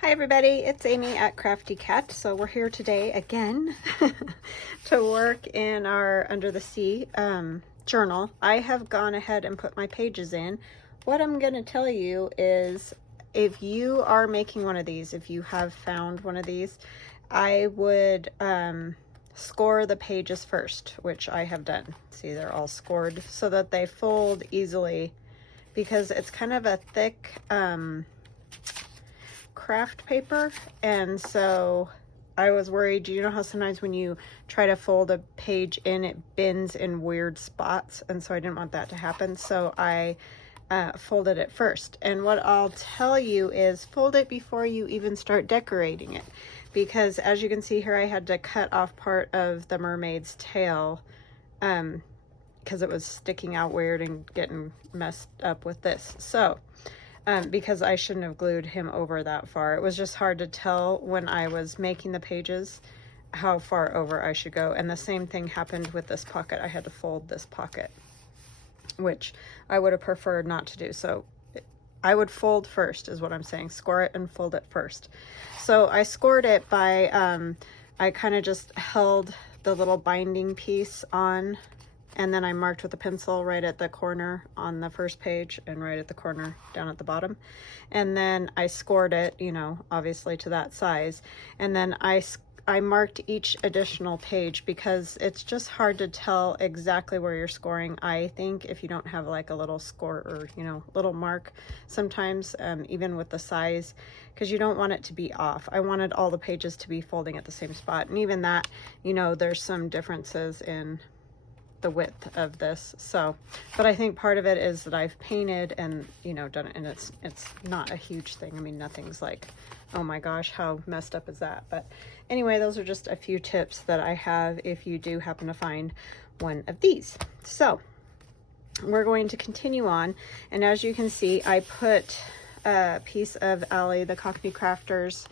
Hi everybody, it's Amy at Crafty Cat. So we're here today again to work in our Under the Sea journal. I have gone ahead and put my pages in. What I'm going to tell you is if you are making one of these, if you have found one of these, I would score the pages first, which I have done. See, they're all scored so that they fold easily because it's kind of a thick craft paper, and so I was worried. You know how sometimes when you try to fold a page in, it bends in weird spots, and so I didn't want that to happen, so I folded it first. And what I'll tell you is fold it before you even start decorating it, because as you can see here, I had to cut off part of the mermaid's tail because it was sticking out weird and getting messed up with this. So because I shouldn't have glued him over that far. It was just hard to tell when I was making the pages how far over I should go. And the same thing happened with this pocket. I had to fold this pocket, which I would have preferred not to do. So I would fold first is what I'm saying. Score it and fold it first. So I scored it by, I kind of just held the little binding piece on, and then I marked with a pencil right at the corner on the first page and right at the corner down at the bottom. And then I scored it, you know, obviously to that size. And then I marked each additional page because it's just hard to tell exactly where you're scoring, I think, if you don't have like a little score or, you know, little mark sometimes, even with the size, because you don't want it to be off. I wanted all the pages to be folding at the same spot. And even that, you know, there's some differences in the width of this. So, but I think part of it is that I've painted and, you know, done it, and it's not a huge thing. I mean, nothing's like, oh my gosh, how messed up is that? But anyway, those are just a few tips that I have if you do happen to find one of these. So we're going to continue on, and as you can see, I put a piece of Allie, the Cockney Crafters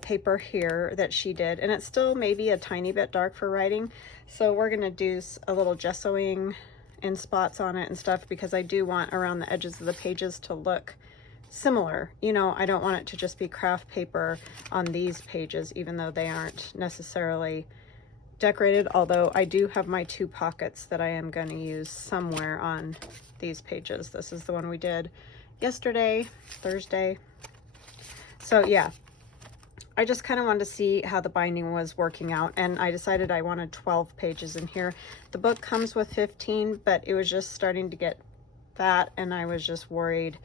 paper here that she did, and it's still maybe a tiny bit dark for writing, so we're gonna do a little gessoing in spots on it and stuff, because I do want around the edges of the pages to look similar. You know, I don't want it to just be craft paper on these pages, even though they aren't necessarily decorated, although I do have my two pockets that I am going to use somewhere on these pages. This is the one we did yesterday, Thursday. So yeah, I just kind of wanted to see how the binding was working out, and I decided I wanted 12 pages in here. The book comes with 15, but it was just starting to get fat, and I was just worried,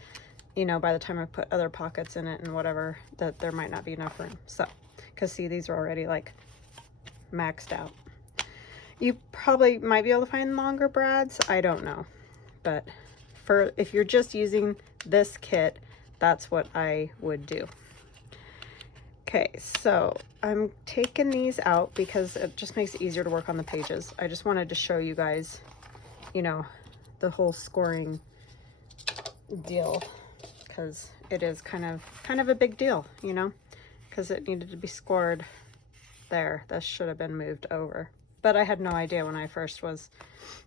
you know, by the time I put other pockets in it and whatever, that there might not be enough room. So, because see, these are already like maxed out. You probably might be able to find longer brads, I don't know, but for if you're just using this kit, that's what I would do. Okay, so I'm taking these out because it just makes it easier to work on the pages. I just wanted to show you guys, you know, the whole scoring deal, because it is kind of a big deal, you know, because it needed to be scored there. This should have been moved over, but I had no idea when I first was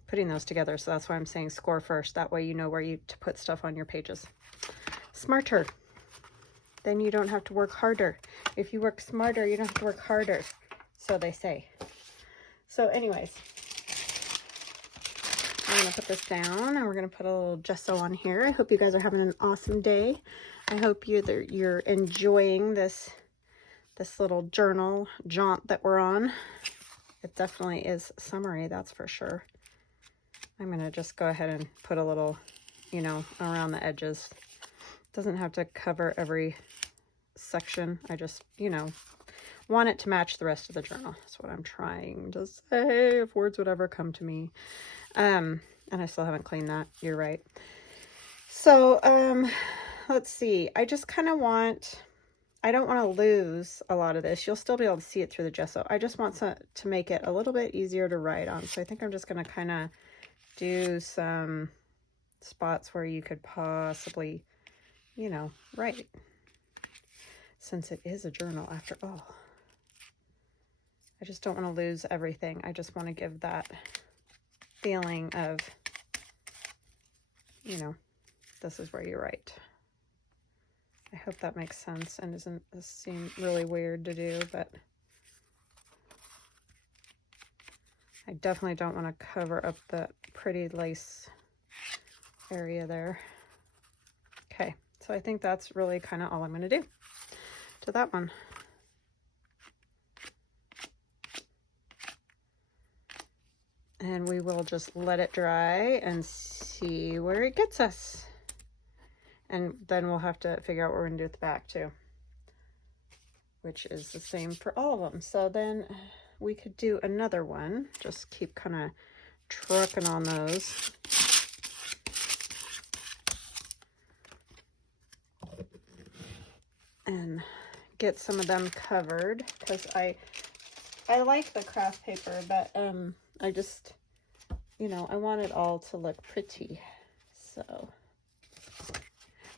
putting those together, so that's why I'm saying score first. That way you know where to put stuff on your pages. Smarter. Then you don't have to work harder. If you work smarter, you don't have to work harder, so they say. So anyways, I'm gonna put this down, and we're gonna put a little gesso on here. I hope you guys are having an awesome day. I hope you're enjoying this little journal jaunt that we're on. It definitely is summery, that's for sure. I'm gonna just go ahead and put a little, you know, around the edges. Doesn't have to cover every section. I just, you know, want it to match the rest of the journal. That's what I'm trying to say, if words would ever come to me. And I still haven't cleaned that. You're right. So, let's see. I just kind of want, I don't want to lose a lot of this. You'll still be able to see it through the gesso. I just want to make it a little bit easier to write on. So I think I'm just going to kind of do some spots where you could possibly, you know, write. Since it is a journal after all. I just don't want to lose everything. I just want to give that feeling of, you know, this is where you write. I hope that makes sense and doesn't seem really weird to do, but I definitely don't want to cover up that pretty lace area there. Okay, so I think that's really kind of all I'm going to do to that one. And we will just let it dry and see where it gets us. And then we'll have to figure out what we're going to do with the back too, which is the same for all of them. So then we could do another one. Just keep kind of trucking on those. And get some of them covered, because I like the craft paper, but I just, you know, I want it all to look pretty. So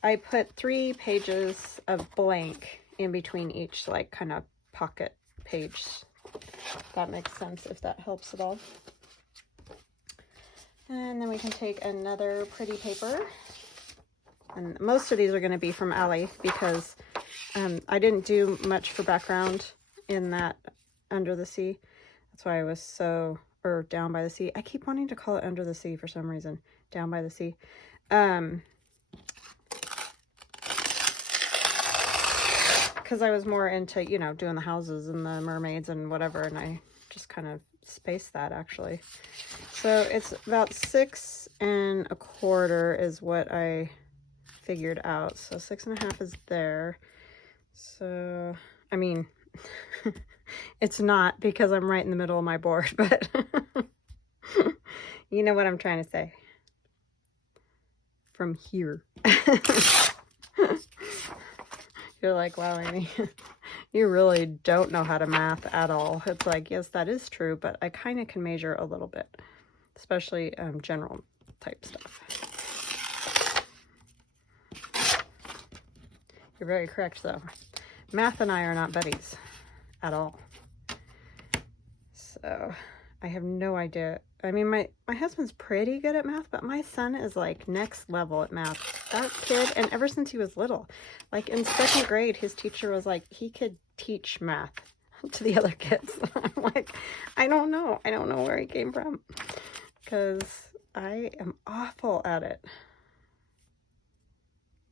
I put 3 pages of blank in between each, like, kind of pocket page. If that makes sense, if that helps at all. And then we can take another pretty paper. And most of these are going to be from Allie, because I didn't do much for background in that Under the Sea. That's why I was so, or Down by the Sea. I keep wanting to call it Under the Sea for some reason. Down by the Sea. Because I was more into, you know, doing the houses and the mermaids and whatever, and I just kind of spaced that, actually. So it's about 6 1/4 is what I figured out. So 6 1/2 is there. So, I mean, it's not, because I'm right in the middle of my board, but you know what I'm trying to say. From here. You're like, wow, Amy, you really don't know how to math at all. It's like, yes, that is true, but I kind of can measure a little bit, especially general type stuff. You're very correct, though. Math and I are not buddies at all. So I have no idea. I mean, my husband's pretty good at math, but my son is like next level at math. That kid, and ever since he was little, like in 2nd grade, his teacher was like, he could teach math to the other kids. I'm like, I don't know where he came from, because I am awful at it.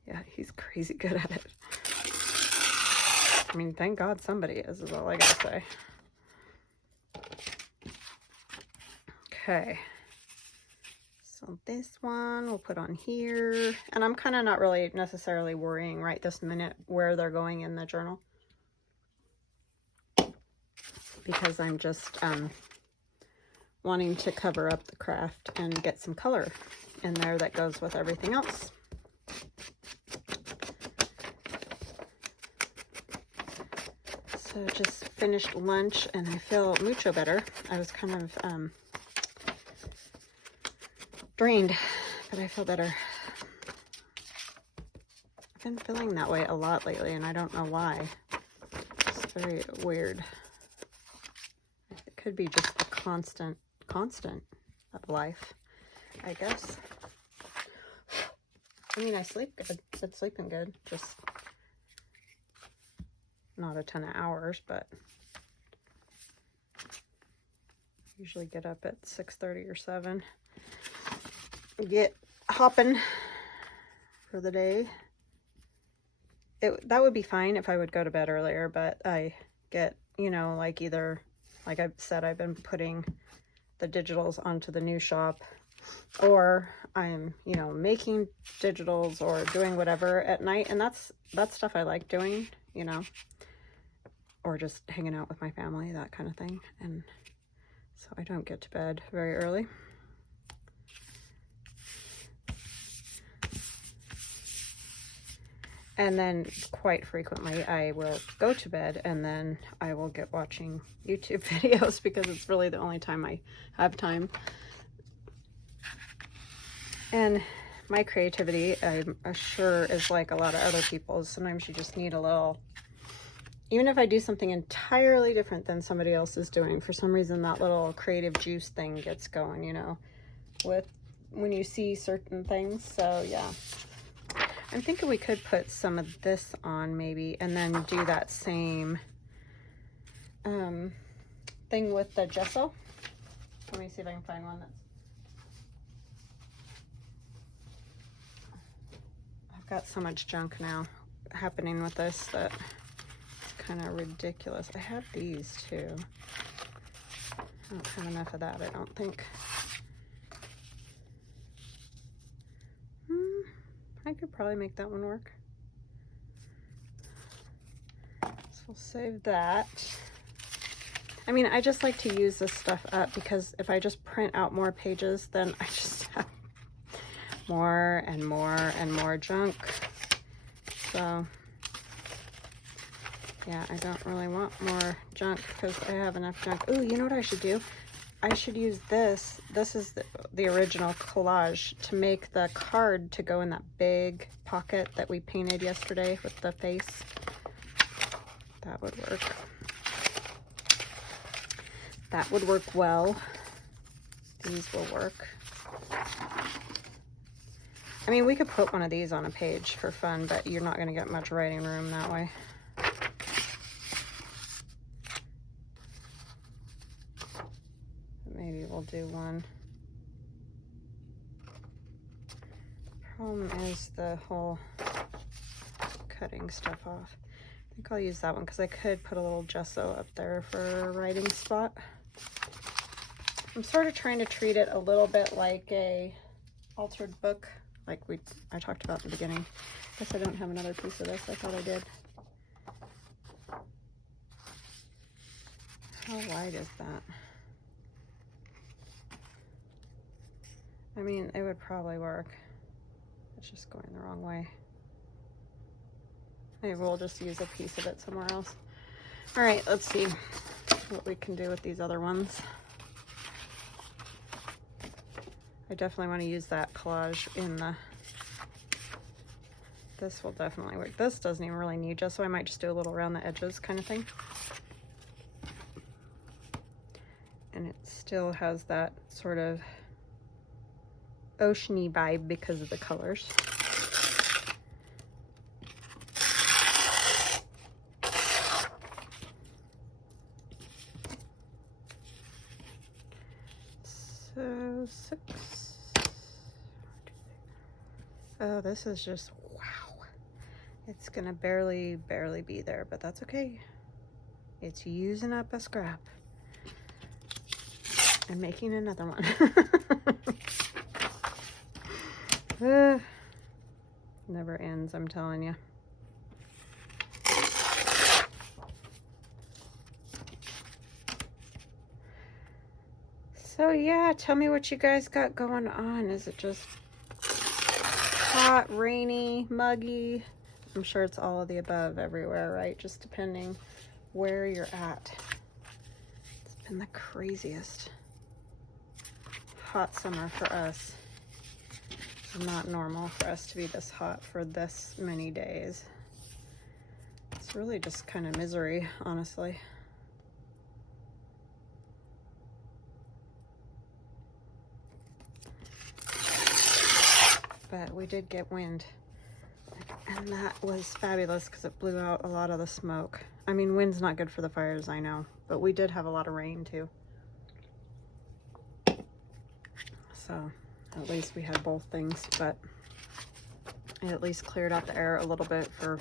Yeah, he's crazy good at it. I mean, thank God somebody is all I gotta say. Okay. So this one we'll put on here. And I'm kind of not really necessarily worrying right this minute where they're going in the journal, because I'm just wanting to cover up the craft and get some color in there that goes with everything else. So just finished lunch and I feel mucho better. I was kind of drained, but I feel better. I've been feeling that way a lot lately, and I don't know why. It's very weird. It could be just the constant of life, I guess. I mean, I sleep good. Been sleeping good. Just not a ton of hours, but usually get up at 6:30 or 7. Get hopping for the day. That would be fine if I would go to bed earlier, but I get, you know, like either, like I've said, I've been putting the digitals onto the new shop, or I'm, you know, making digitals or doing whatever at night, and that's stuff I like doing, you know, or just hanging out with my family, that kind of thing. And so I don't get to bed very early. And then quite frequently I will go to bed and then I will get watching YouTube videos, because it's really the only time I have time. And my creativity, I'm sure, is like a lot of other people's. Sometimes you just need a little, even if I do something entirely different than somebody else is doing, for some reason that little creative juice thing gets going, you know, with when you see certain things. So yeah. I'm thinking we could put some of this on maybe, and then do that same thing with the gesso. Let me see if I can find one that's... I've got so much junk now happening with this that it's kind of ridiculous. I have these too. I don't have enough of that, I don't think. I could probably make that one work. So we'll save that. I mean, I just like to use this stuff up because if I just print out more pages, then I just have more and more and more junk. So yeah, I don't really want more junk because I have enough junk. Ooh, you know what I should do? I should use this. This is the original collage to make the card to go in that big pocket that we painted yesterday with the face. That would work. That would work well. These will work. I mean, we could put one of these on a page for fun, but you're not going to get much writing room that way. Maybe we'll do one. Problem is the whole cutting stuff off. I think I'll use that one because I could put a little gesso up there for a writing spot. I'm sort of trying to treat it a little bit like a altered book, like I talked about in the beginning. I guess I don't have another piece of this. I thought I did. How wide is that? I mean, it would probably work. It's just going the wrong way. Maybe we'll just use a piece of it somewhere else. All right, let's see what we can do with these other ones. I definitely want to use that collage in the... This will definitely work. This doesn't even really need just, so I might just do a little around the edges kind of thing. And it still has that sort of oceany vibe because of the colors. So 6. Oh, this is just wow. It's gonna barely be there, but that's okay. It's using up a scrap and making another one. Never ends, I'm telling you. So yeah, tell me what you guys got going on. Is it just hot, rainy, muggy? I'm sure it's all of the above everywhere, right? Just depending where you're at. It's been the craziest hot summer for us. It's not normal for us to be this hot for this many days. It's really just kind of misery, honestly. But we did get wind, and that was fabulous because it blew out a lot of the smoke. I mean, wind's not good for the fires, I know, but we did have a lot of rain too. So at least we had both things, but it at least cleared out the air a little bit for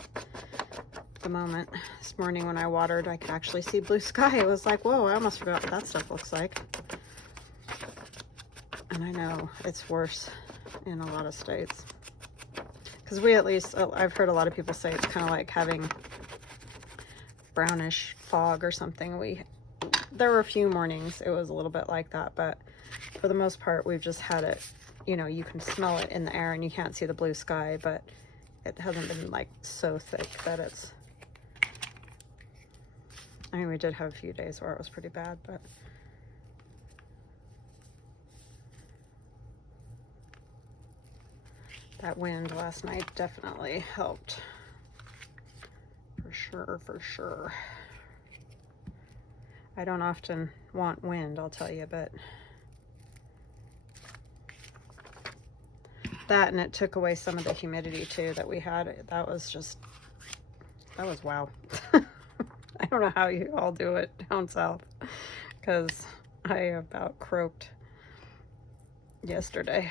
the moment. This morning when I watered, I could actually see blue sky. It was like, whoa, I almost forgot what that stuff looks like. And I know it's worse in a lot of states. Because we at least, I've heard a lot of people say it's kind of like having brownish fog or something. There were a few mornings it was a little bit like that, but for the most part, we've just had it, you know, you can smell it in the air and you can't see the blue sky, but it hasn't been like so thick that it's, I mean, we did have a few days where it was pretty bad, but that wind last night definitely helped. For sure, for sure. I don't often want wind, I'll tell you, but That, and it took away some of the humidity too that we had. That was wow. I don't know how you all do it down south, because I about croaked yesterday.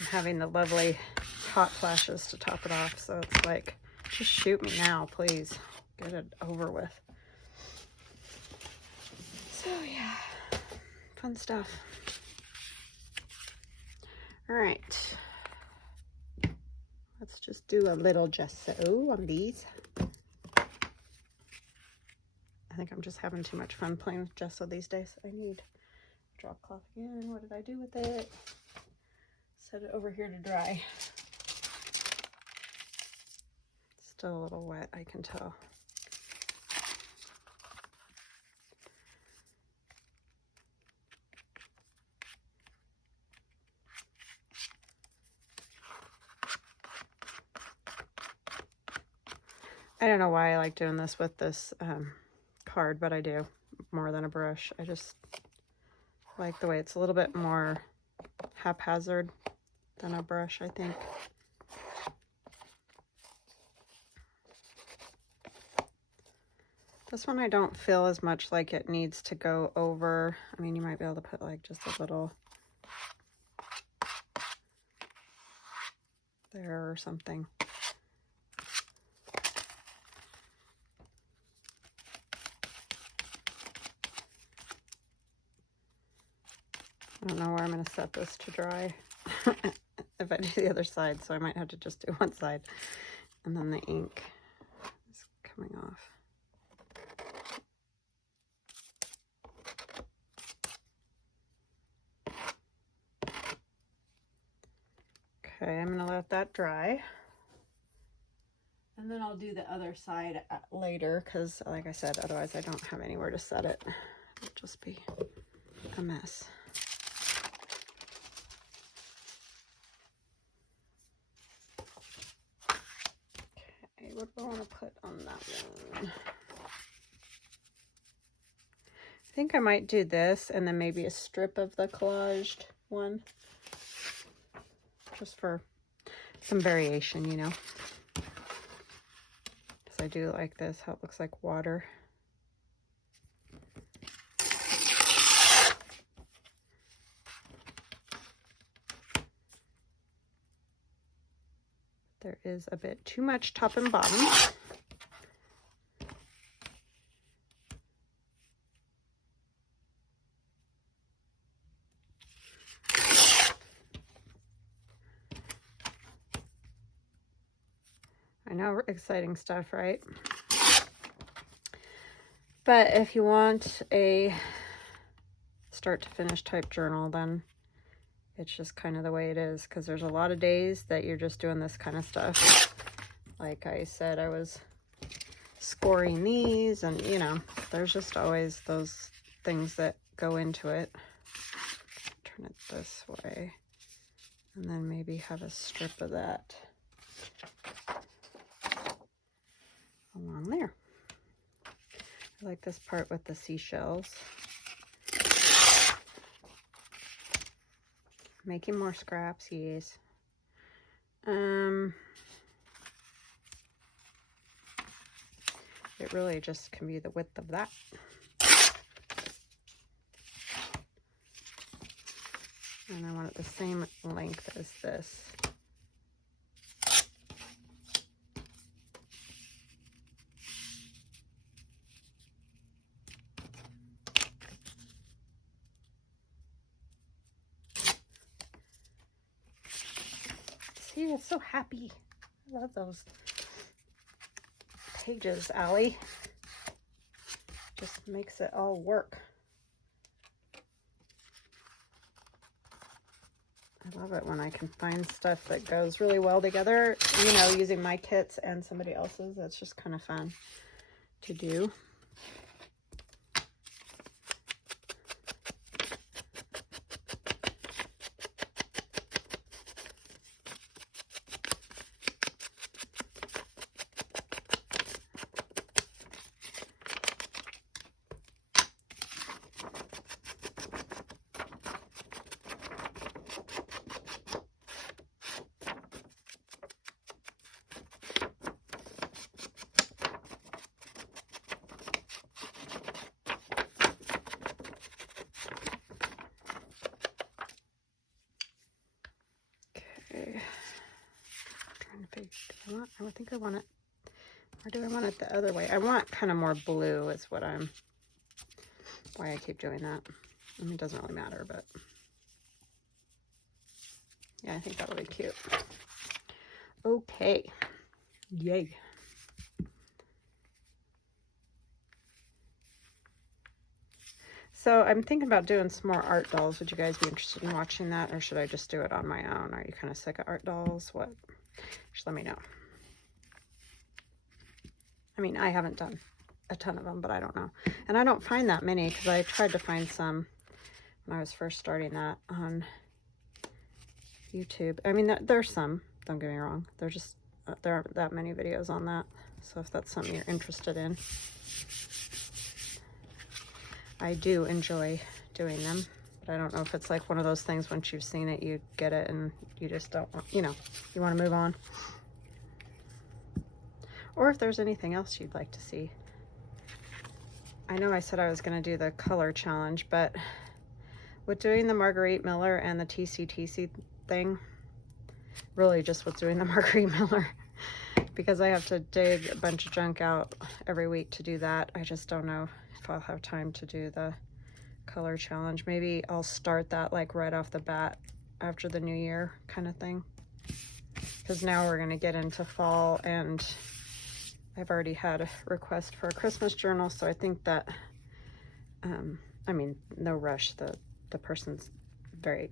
I'm having the lovely hot flashes to top it off, so it's like, just shoot me now, please. Get it over with. So yeah, fun stuff. All right, let's just do a little gesso on these. I think I'm just having too much fun playing with gesso these days. I need a drop cloth again. What did I do with it? Set it over here to dry. Still a little wet, I can tell. I don't know why I like doing this with this card, but I do, more than a brush. I just like the way it's a little bit more haphazard than a brush, I think. This one I don't feel as much like it needs to go over. I mean, you might be able to put like just a little there or something. I don't know where I'm going to set this to dry if I do the other side, so I might have to just do one side. And then the ink is coming off. Okay, I'm going to let that dry. And then I'll do the other side later, because like I said, otherwise I don't have anywhere to set it. It'll just be a mess. Okay, what do I want to put on that one? I think I might do this and then maybe a strip of the collaged one. Just for some variation, you know. Because I do like this, how it looks like water. There is a bit too much top and bottom. I know, exciting stuff, right? But if you want a start to finish type journal, then it's just kind of the way it is, because there's a lot of days that you're just doing this kind of stuff. Like I said, I was scoring these, and you know, there's just always those things that go into it. Turn it this way, and then maybe have a strip of that along there. I like this part with the seashells. Making more scraps, yes. It really just can be the width of that. And I want it the same length as this. See, it's so happy. I love those pages, Allie. Just makes it all work. I love it when I can find stuff that goes really well together, you know, using my kits and somebody else's. That's just kind of fun to do. Okay. I'm trying to figure, I think I want it, or do I want it the other way? I want kind of more blue is why I keep doing that. I mean, it doesn't really matter, but yeah, I think that'll be cute. Okay. Yay. So I'm thinking about doing some more art dolls. Would you guys be interested in watching that, or should I just do it on my own? Are you kind of sick of art dolls? What? Just let me know. I mean, I haven't done a ton of them, but I don't know. And I don't find that many because I tried to find some when I was first starting that on YouTube. I mean, there's some, don't get me wrong. There aren't that many videos on that. So if that's something you're interested in, I do enjoy doing them. But I don't know if it's like one of those things, once you've seen it, you get it and you just don't want, you know, you want to move on. Or if there's anything else you'd like to see. I know I said I was going to do the color challenge, but with doing the Marguerite Miller and the TCTC thing, really just with doing the Marguerite Miller, because I have to dig a bunch of junk out every week to do that. I just don't know if I'll have time to do the color challenge. Maybe I'll start that like right off the bat after the new year kind of thing, because now we're going to get into fall, and I've already had a request for a Christmas journal, so I think that I mean, no rush, the person's very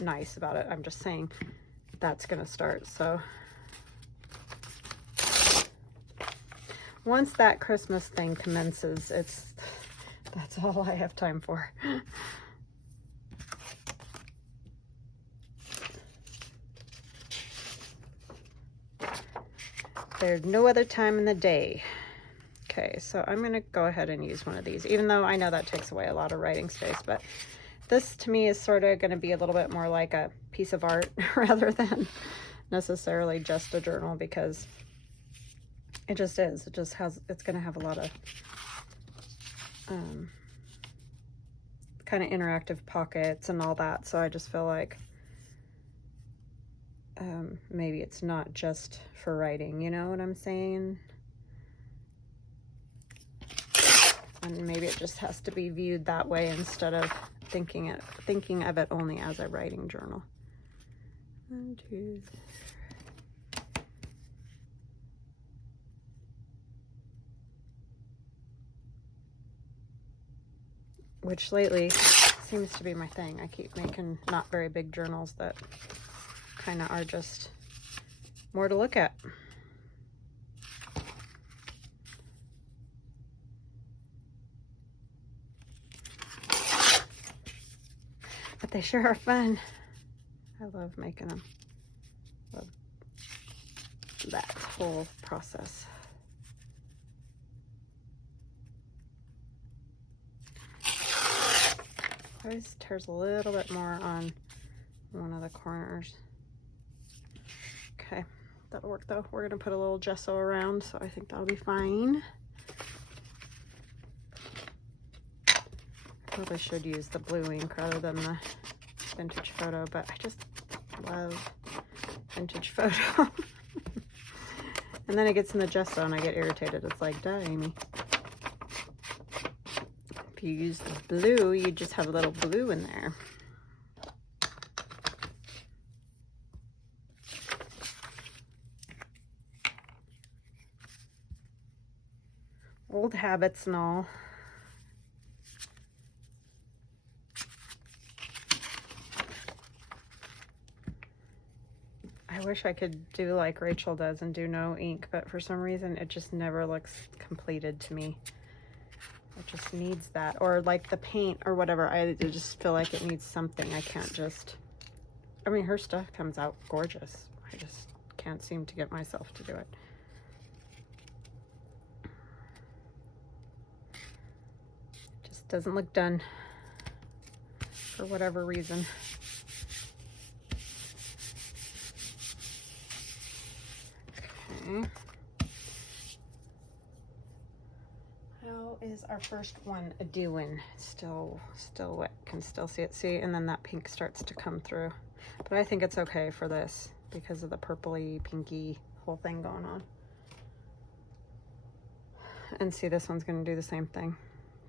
nice about it. I'm just saying that's gonna start. So once that Christmas thing commences, that's all I have time for. There's no other time in the day. Okay, so I'm gonna go ahead and use one of these, even though I know that takes away a lot of writing space, but this to me is sort of gonna be a little bit more like a piece of art rather than necessarily just a journal, because it just is. It's gonna have a lot of kind of interactive pockets and all that, so I just feel like maybe it's not just for writing, you know what I'm saying? And maybe it just has to be viewed that way instead of thinking of it only as a writing journal. 1, 2, 3. Which lately seems to be my thing. I keep making not very big journals that kind of are just more to look at. But they sure are fun. I love making them. Love that whole process. Always tears a little bit more on one of the corners. Okay, that'll work though. We're gonna put a little gesso around, so I think that'll be fine. Probably should use the blue ink rather than the vintage photo, but I just love vintage photo. And then it gets in the gesso and I get irritated. It's like, duh, Amy. If you use the blue, you just have a little blue in there. Old habits and all. I wish I could do like Rachel does and do no ink, but for some reason it just never looks completed to me. It just needs that, or like the paint or whatever. I just feel like it needs something. I can't just, I mean, her stuff comes out gorgeous. I just can't seem to get myself to do it. Just doesn't look done for whatever reason. Okay. How is our first one doing? Still wet. Can still see it. See, and then that pink starts to come through. But I think it's okay for this because of the purpley, pinky whole thing going on. And see, this one's going to do the same thing.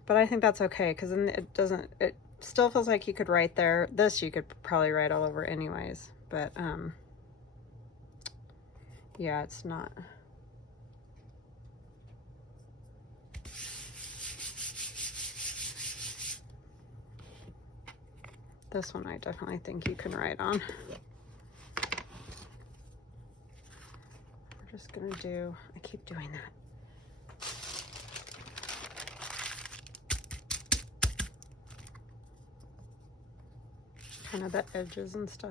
But I think that's okay because then it still feels like you could write there. This you could probably write all over anyways. But, yeah, it's not. This one I definitely think you can write on. We're just gonna do, I keep doing that. Kind of the edges and stuff.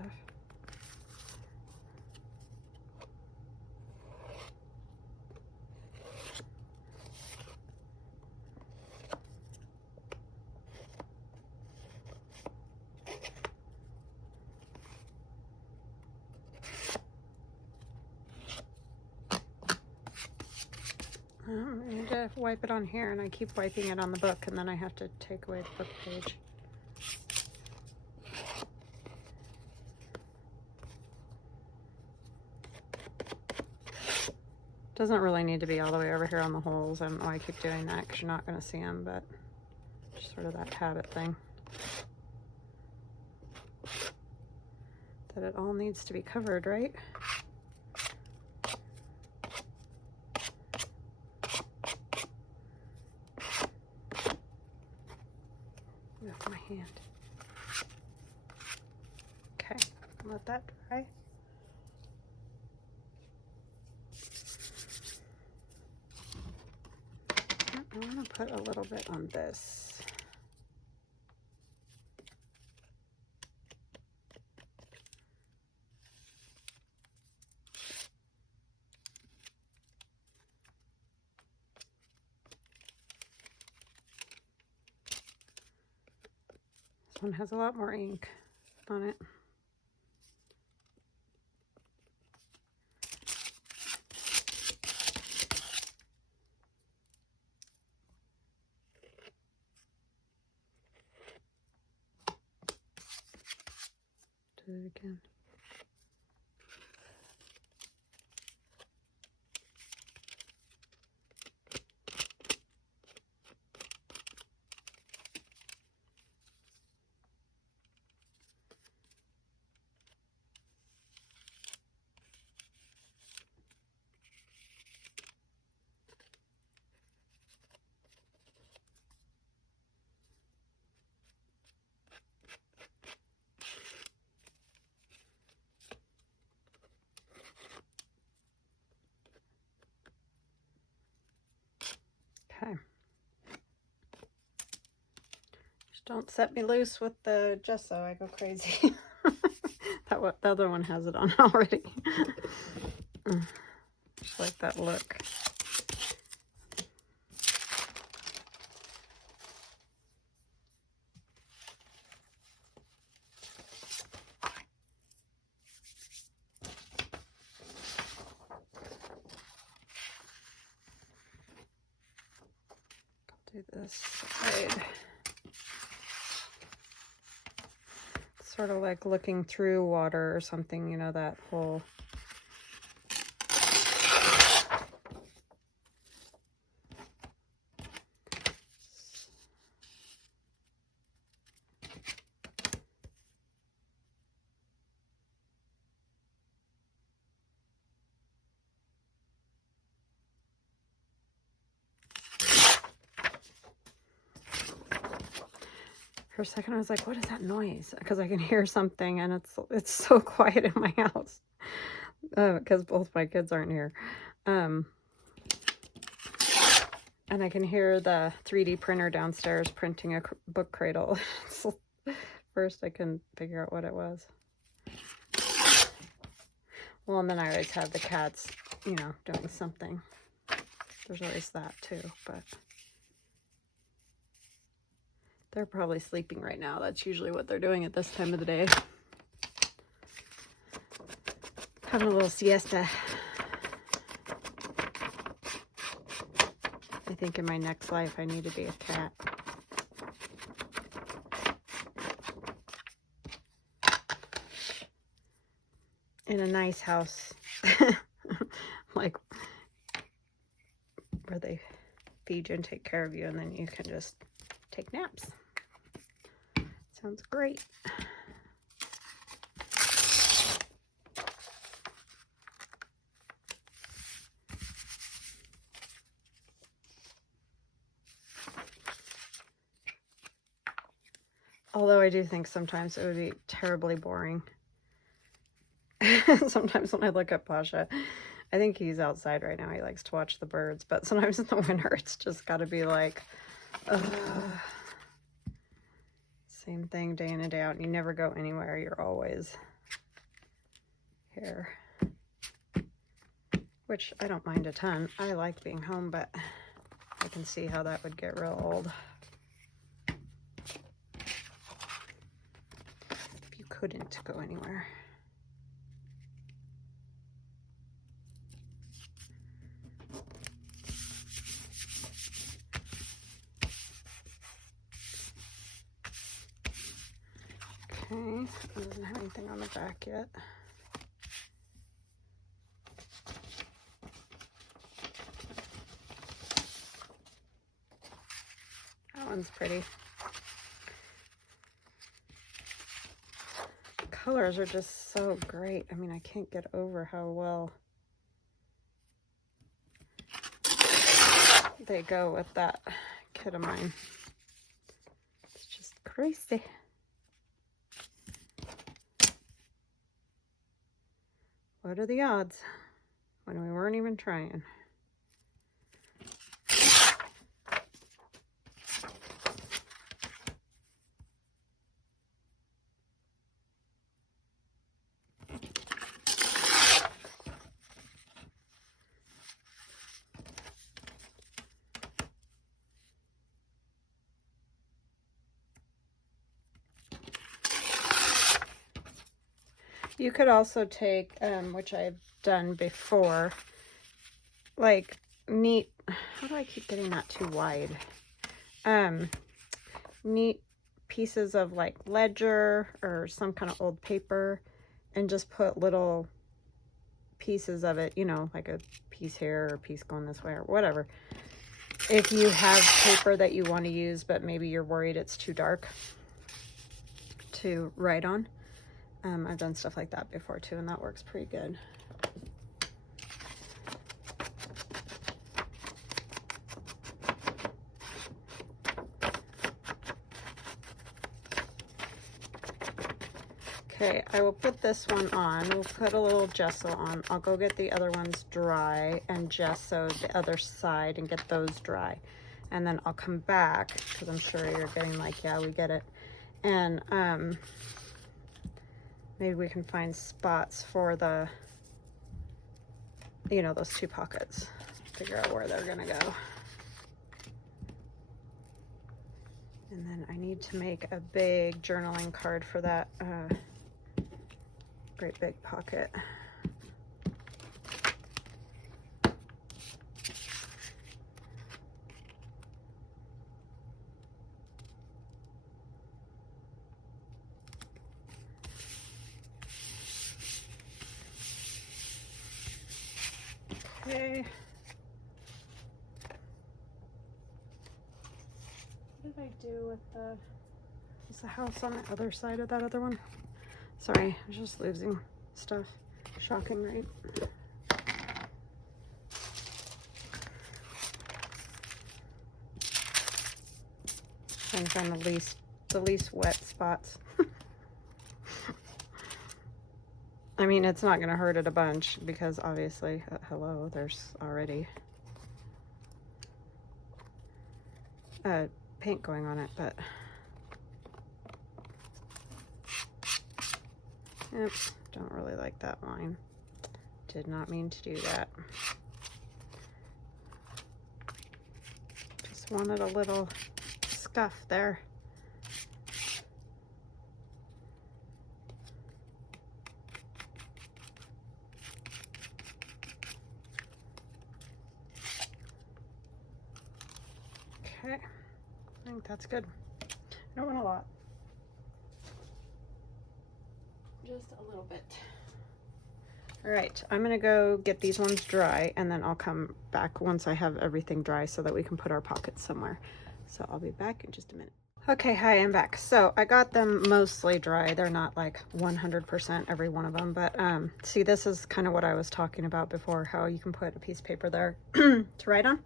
I need to wipe it on here, and I keep wiping it on the book, and then I have to take away the book page. Doesn't really need to be all the way over here on the holes. I don't know why I keep doing that because you're not going to see them, but just sort of that habit thing. That it all needs to be covered, right? With my hand. Okay, let that dry. I want to put a little bit on this. This one has a lot more ink on it. Do it again. Okay. Just don't set me loose with the gesso. I go crazy. The other one has it on already. Just like that look. Do this side. Sort of like looking through water or something, you know, that whole. For a second, I was like, what is that noise? Because I can hear something, and it's so quiet in my house. Because both my kids aren't here. And I can hear the 3D printer downstairs printing a book cradle. So first, I couldn't figure out what it was. Well, and then I always have the cats, you know, doing something. There's always that, too, but they're probably sleeping right now. That's usually what they're doing at this time of the day. Having a little siesta. I think in my next life I need to be a cat. in a nice house, like where they feed you and take care of you, and then you can just take naps. Sounds great. Although I do think sometimes it would be terribly boring. Sometimes when I look at Pasha, I think he's outside right now. He likes to watch the birds, but sometimes in the winter, it's just got to be like, same thing day in and day out. And you never go anywhere. You're always here, which I don't mind a ton. I like being home, but I can see how that would get real old. If you couldn't go anywhere. Okay, it doesn't have anything on the back yet. That one's pretty. Colors are just so great. I mean, I can't get over how well they go with that kit of mine. It's just crazy. What are the odds when we weren't even trying? You could also take, which I've done before, like neat, how do I keep getting that too wide? Neat pieces of like ledger or some kind of old paper and just put little pieces of it, you know, like a piece here or a piece going this way or whatever. If you have paper that you want to use, but maybe you're worried it's too dark to write on. I've done stuff like that before too, and that works pretty good. Okay, I will put this one on. We'll put a little gesso on. I'll go get the other ones dry and gesso the other side and get those dry. And then I'll come back, because I'm sure you're getting like, yeah, we get it. And maybe we can find spots for the, you know, those two pockets. Figure out where they're gonna go. And then I need to make a big journaling card for that great big pocket. Okay. What did I do with the, is the house on the other side of that other one? Sorry, I was just losing stuff. Shocking, right? Trying to find the least wet spots. I mean, it's not going to hurt it a bunch because obviously, hello, there's already paint going on it, but oops, don't really like that line. Did not mean to do that. Just wanted a little scuff there. Okay, I think that's good. I don't want a lot. Just a little bit. All right, I'm gonna go get these ones dry, and then I'll come back once I have everything dry so that we can put our pockets somewhere. So I'll be back in just a minute. Okay, hi, I'm back. So I got them mostly dry. They're not like 100% every one of them, but see, this is kind of what I was talking about before, how you can put a piece of paper there to write on.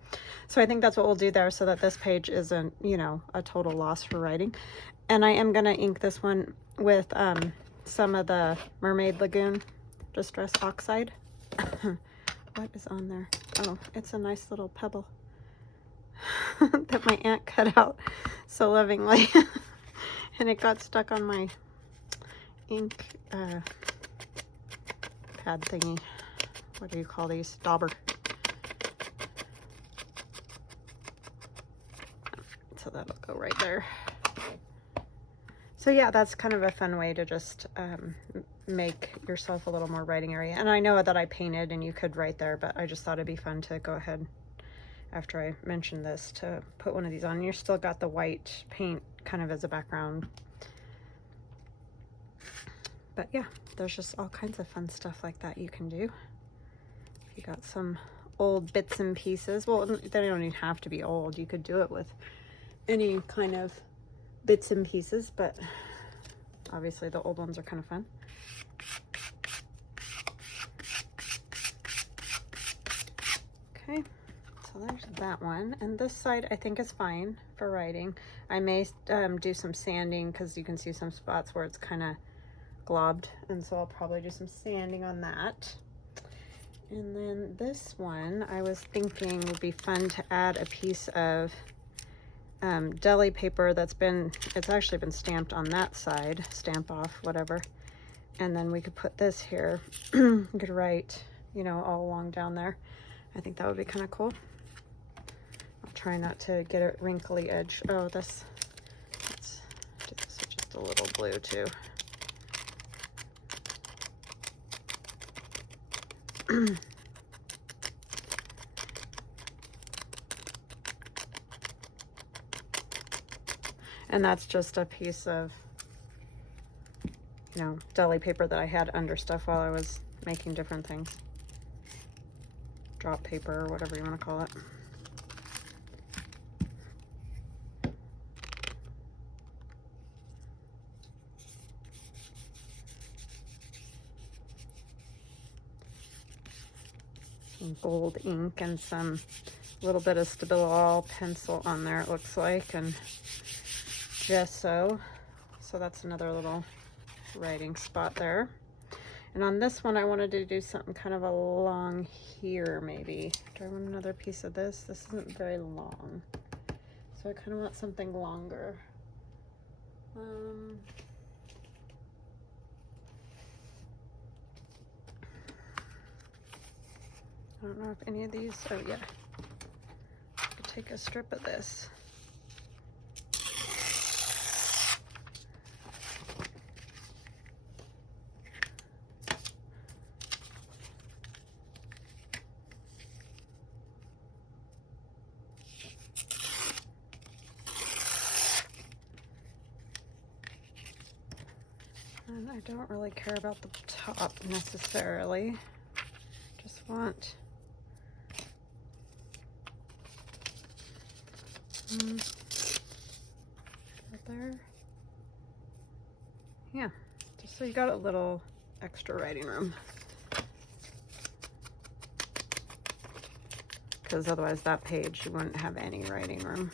So I think that's what we'll do there so that this page isn't, you know, a total loss for writing. And I am gonna ink this one with some of the Mermaid Lagoon Distress Oxide. What is on there? Oh, it's a nice little pebble that my aunt cut out so lovingly. And it got stuck on my ink pad thingy. What do you call these? Dauber. So that'll go right there. So yeah, that's kind of a fun way to just make yourself a little more writing area. And I know that I painted and you could write there, but I just thought it'd be fun to go ahead after I mentioned this to put one of these on. You're still got the white paint kind of as a background. But yeah, there's just all kinds of fun stuff like that you can do. If you got some old bits and pieces, well, they don't even have to be old. You could do it with any kind of bits and pieces, but obviously the old ones are kind of fun. Okay, so there's that one, and this side I think is fine for writing. I may do some sanding because you can see some spots where it's kind of globbed, and so I'll probably do some sanding on that. And then this one I was thinking would be fun to add a piece of deli paper that's it's actually been stamped on that side, stamp off, whatever. And then we could put this here. You could write, you know, all along down there. I think that would be kind of cool. I'll try not to get a wrinkly edge. Oh, let's do this with just a little blue too. And that's just a piece of, you know, deli paper that I had under stuff while I was making different things. Drop paper or whatever you want to call it. Some gold ink and some little bit of Stabilo pencil on there, it looks like, and gesso. So that's another little writing spot there. And on this one I wanted to do something kind of along here maybe. Do I want another piece of this? This isn't very long, so I kind of want something longer. I don't know if any of these, oh yeah, I could take a strip of this. And I don't really care about the top necessarily, just want there. Yeah, just so you got a little extra writing room, because otherwise that page you wouldn't have any writing room.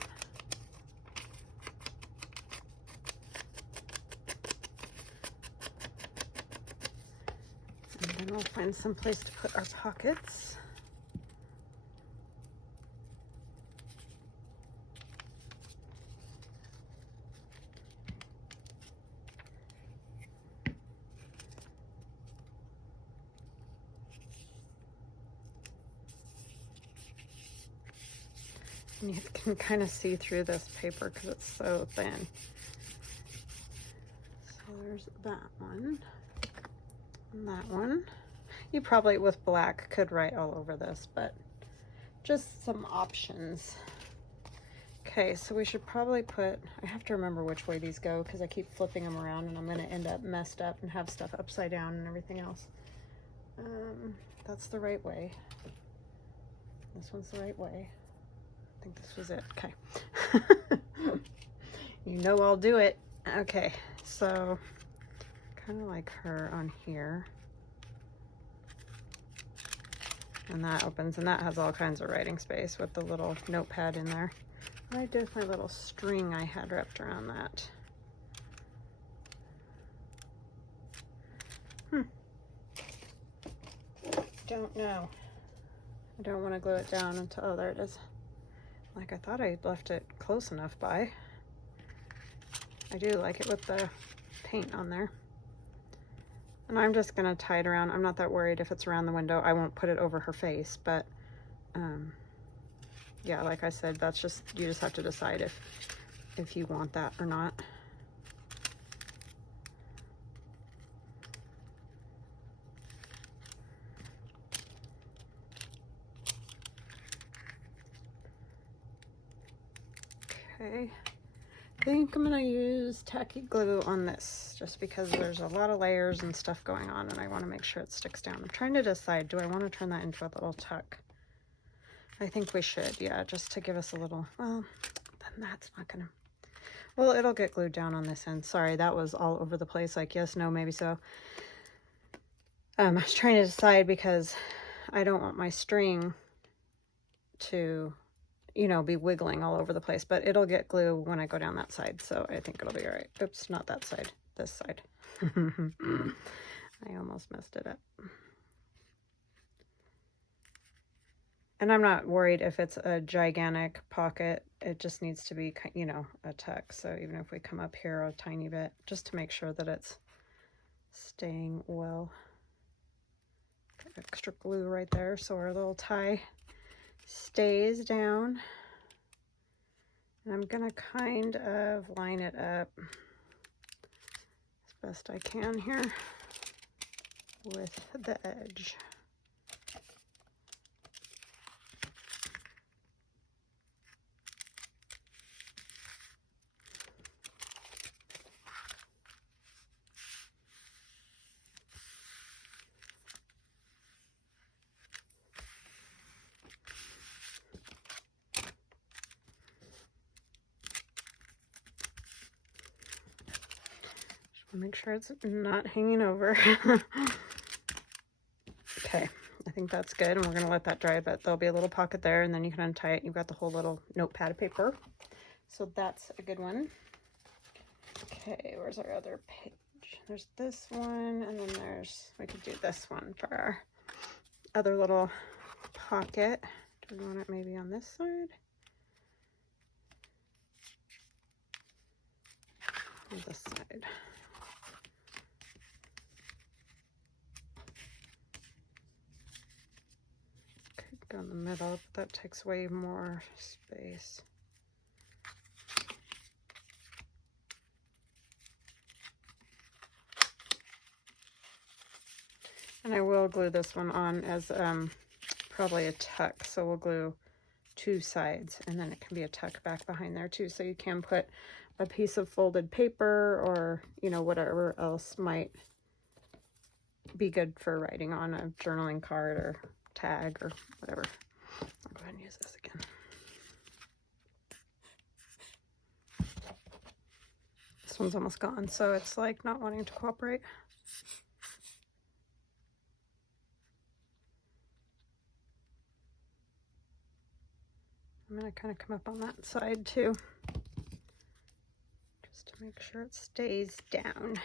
And then we'll find some place to put our pockets. And you can kind of see through this paper because it's so thin. So there's that one. And that one. You probably, with black, could write all over this, but just some options. Okay, so we should probably put, I have to remember which way these go because I keep flipping them around and I'm going to end up messed up and have stuff upside down and everything else. That's the right way. This one's the right way. I think this was it. Okay. You know I'll do it. Okay, so kind of like her on here. And that opens, and that has all kinds of writing space with the little notepad in there. What I did with my little string I had wrapped around that. Don't know. I don't want to glue it down until, oh, there it is. Like, I thought I left it close enough by. I do like it with the paint on there. And I'm just gonna tie it around. I'm not that worried if it's around the window. I won't put it over her face, but yeah, like I said, that's just, you just have to decide if you want that or not. Okay, I think I'm gonna use tacky glue on this just because there's a lot of layers and stuff going on and I want to make sure it sticks down. I'm trying to decide, do I want to turn that into a little tuck? I think we should, yeah, just to give us a little, well, then that's not gonna, well, it'll get glued down on this end. Sorry, that was all over the place, like yes, no, maybe so. I was trying to decide because I don't want my string to, you know, be wiggling all over the place, but it'll get glue when I go down that side, so I think it'll be all right. Oops, not that side, this side. I almost messed it up. And I'm not worried if it's a gigantic pocket. It just needs to be, you know, a tuck. So even if we come up here a tiny bit, just to make sure that it's staying well. Got extra glue right there so our little tie stays down. And I'm gonna kind of line it up as best I can here with the edge. Make sure it's not hanging over. Okay, I think that's good, and we're gonna let that dry, but there'll be a little pocket there, and then you can untie it. You've got the whole little notepad of paper, so that's a good one. Okay, where's our other page? There's this one, and then there's, we could do this one for our other little pocket. Do we want it maybe on this side? Or this side? Go in the middle, but that takes way more space. And I will glue this one on as probably a tuck, so we'll glue two sides, and then it can be a tuck back behind there too, so you can put a piece of folded paper or, you know, whatever else might be good for writing on a journaling card or tag or whatever. I'll go ahead and use this again. This one's almost gone, so it's like not wanting to cooperate. I'm gonna kind of come up on that side too, just to make sure it stays down.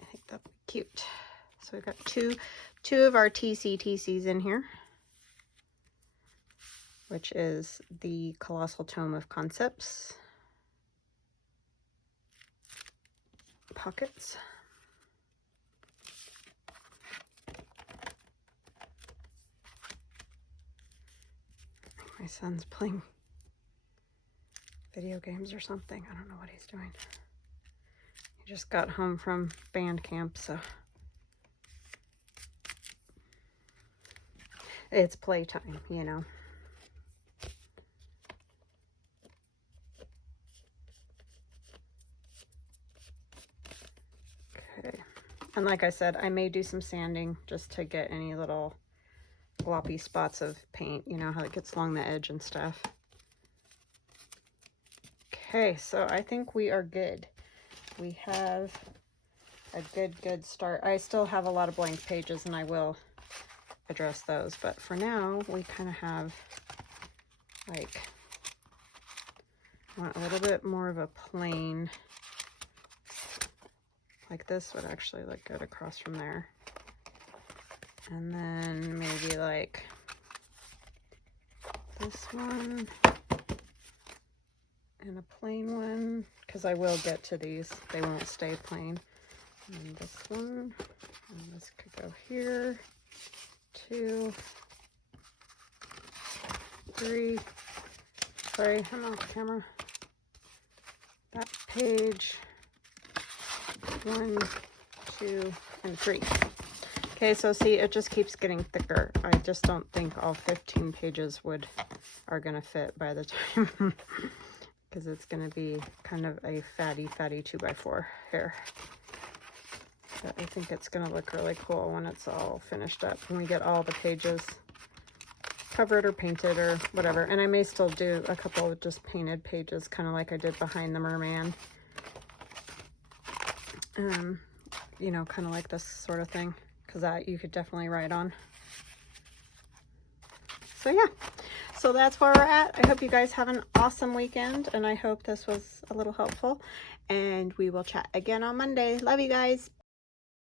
I think that'll be cute. So we've got two of our TCs in here, which is the Colossal Tome of Concepts pockets. My son's playing video games or something. I don't know what he's doing. He just got home from band camp, so it's playtime, you know. And like I said, I may do some sanding just to get any little gloppy spots of paint, you know how it gets along the edge and stuff. Okay, so I think we are good. We have a good start. I still have a lot of blank pages and I will address those, but for now we kind of have like, I want a little bit more of a plain, like this would actually look good across from there. And then maybe like this one and a plain one, because I will get to these. They won't stay plain. And this one, and this could go here. 2, 3. Sorry, I'm off camera. That page. 1, 2, and 3. Okay, so see, it just keeps getting thicker. I just don't think all 15 pages are gonna fit by the time, because it's gonna be kind of a fatty 2x4 here. But I think it's gonna look really cool when it's all finished up, when we get all the pages covered or painted or whatever. And I may still do a couple of just painted pages, kind of like I did behind the merman. You know, kind of like this sort of thing, because that you could definitely write on. So yeah, so that's where we're at. I hope you guys have an awesome weekend, and I hope this was a little helpful, and we will chat again on Monday. Love you guys.